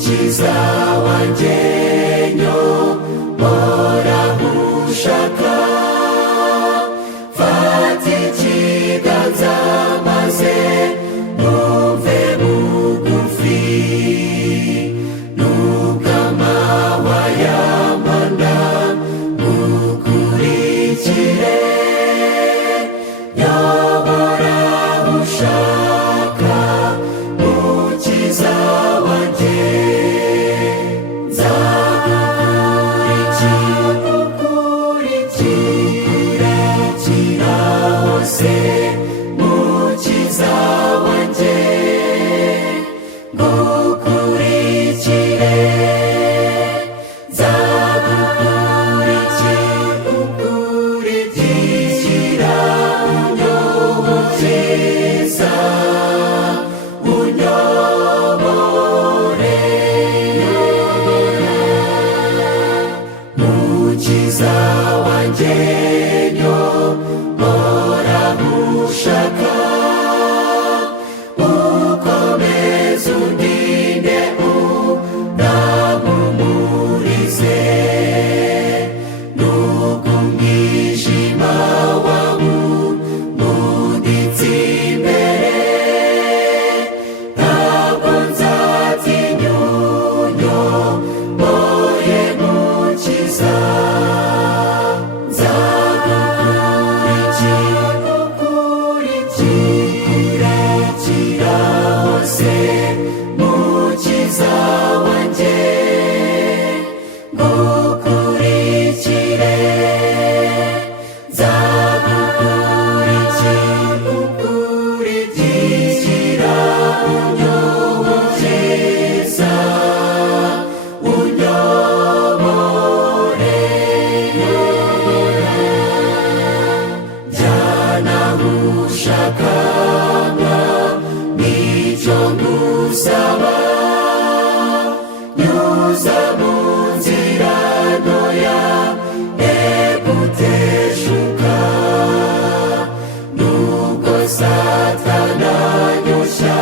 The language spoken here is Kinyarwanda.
mukiza wanjye nyobora ushaka fata ikiganza maze numve bugufi nubwo amahwa yampanda ngukurikire nyobora ushaka mukiza wanjye nzagukurikira hose mukiza wanjye ngukurikire nzagukurikira unyoboza unyobore mukiza wanjye nyobora ushaka ukomeze undinde unampumurize nubwo umwijima wawubuditse imbere ntabwo nzatinya unyoboye mukiza nzagukurikira hose mukiza wanjye ngukurikire nzagukurikira unyoboza unyobore jyana aho ushaka nicyo ngusaba nyuza mu nzira ntoya guteshuka nubwo satana anyosha